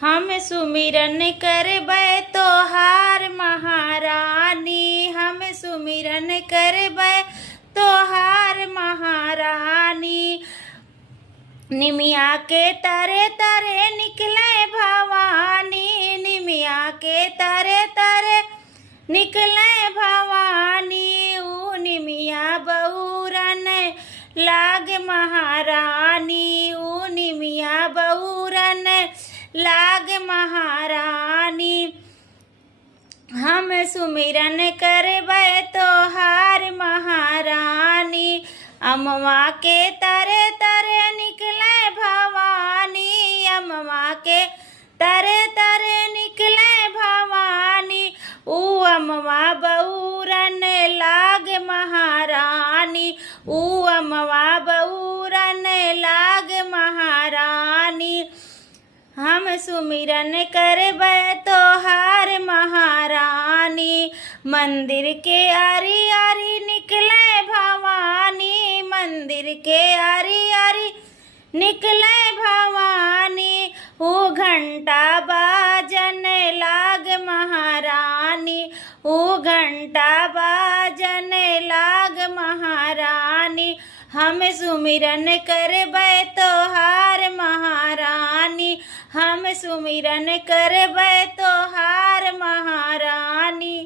हम सुमिरन करबै तोहार महारानी, हम सुमिरन करबै तोहार महारानी। निमिया के तरे तरे निकले भवानी, निमिया के तरे तरे निकले भवानी। ऊ निमिया बहुरन लाग महारानी, ऊ निमिया बहुरन लाग महारानी। हम सुमिरन करबै तोहार महारानी। अमवा के तरे तरे निकले भवानी, अमवा के तरे तरे निकले भवानी। ऊ अमवा बहुरन लाग महारानी, ऊ अमवा बहुरन लाग महारानी। हम सुमिरन करबै तोहार महारानी। मंदिर के आरी आरी निकले भवानी, मंदिर के आरी आरी निकले भवानी। ऊ घंटा बाजन लाग महारानी, ऊ घंटा बाजन लाग महारानी। हम सुमिरन करबै तोहार महारानी, हम सुमिरन करबै तोहार महारानी।